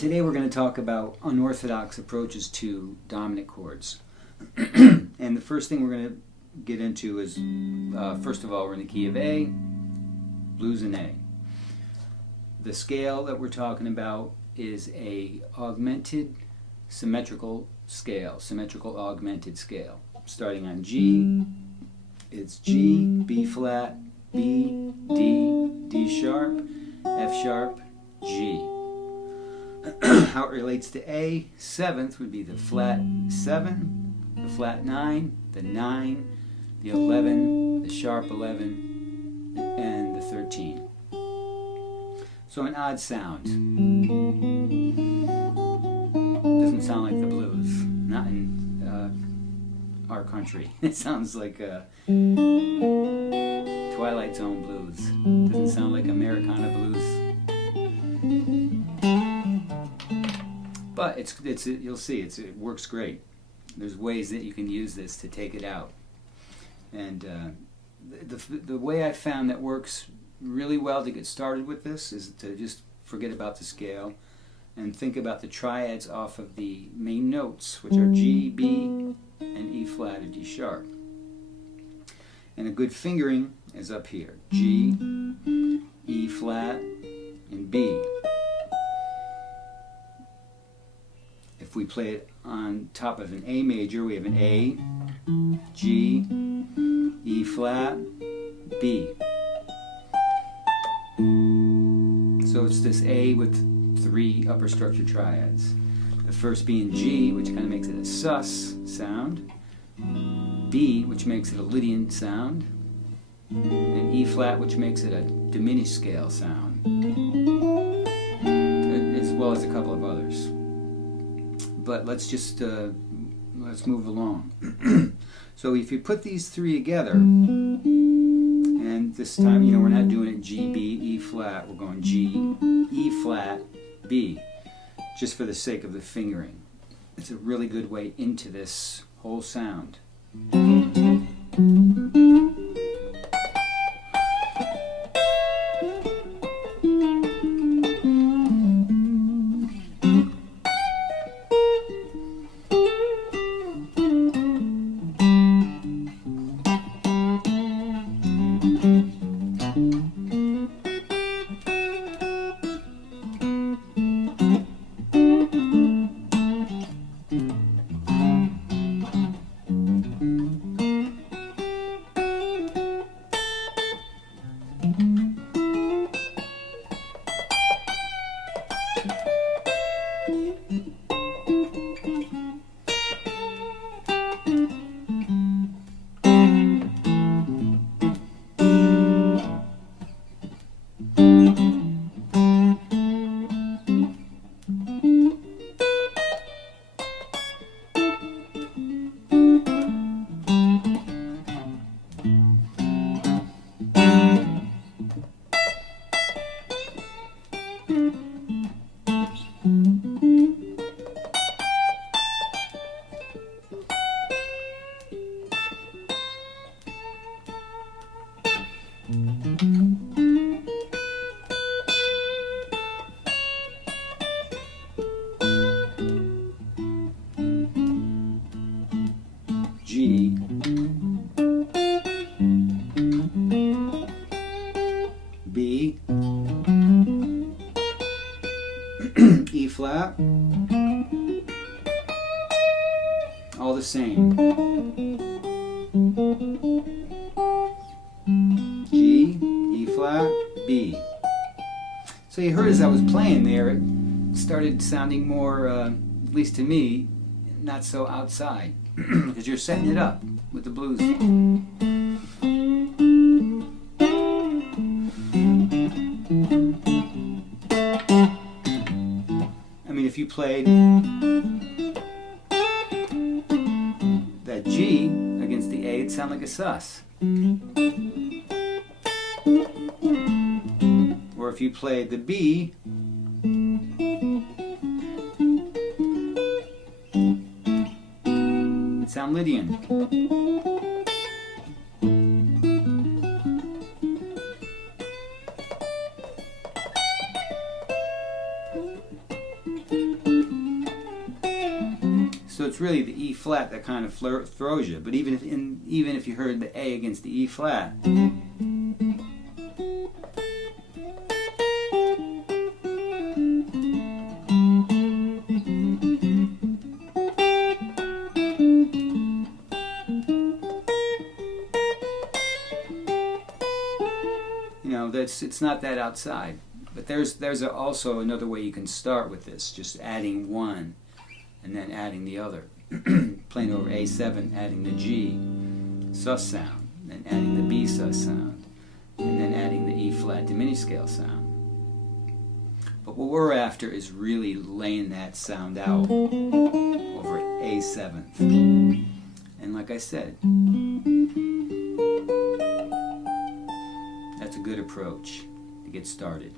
Today we're going to talk about unorthodox approaches to dominant chords. And the first thing we're going to get into is, first of all, we're in the key of A, blues in A. The scale that we're talking about is a augmented symmetrical scale, symmetrical augmented scale. Starting on G, it's G, B flat, B, D, D sharp, F sharp, G. How it relates to A, seventh would be the flat 7, the flat 9, the 9, the 11, the sharp 11, and the 13. So an odd sound. Doesn't sound like the blues. Not in our country. It sounds like Twilight Zone blues. Doesn't sound like Americana blues. But you'll see it works great. There's ways that you can use this to take it out. And the way I found that works really well to get started with this is to just forget about the scale and think about the triads off of the main notes, which are G, B, and E flat or D sharp. And a good fingering is up here. G, E flat, and B. If we play it on top of an A major, we have an A, G, E flat, B. So it's this A with 3 upper structure triads. The first being G, which kind of makes it a sus sound, B, which makes it a Lydian sound, and E flat, which makes it a diminished scale sound, as well as a couple of others. But let's move along. So if you put these 3 together, and this time, we're not doing it G, B, E flat. We're going G, E flat, B, just for the sake of the fingering. It's a really good way into this whole sound. G, B, E flat, all the same. G, E flat, B. So you heard as I was playing there, it started sounding more, at least to me, not so outside. Because you're setting it up with the blues. I mean, if you played that G against the A, it'd sound like a sus. Or if you played the B, sound Lydian. it's really the E flat that kind of throws you. But even if you heard the A against the E flat, it's not that outside. But there's also another way you can start with this, just adding one and then adding the other. Playing over A7, adding the G sus sound, then adding the B sus sound, and then adding the E flat diminished scale sound. But what we're after is really laying that sound out over A7th. And like I said, that's a good approach to get started.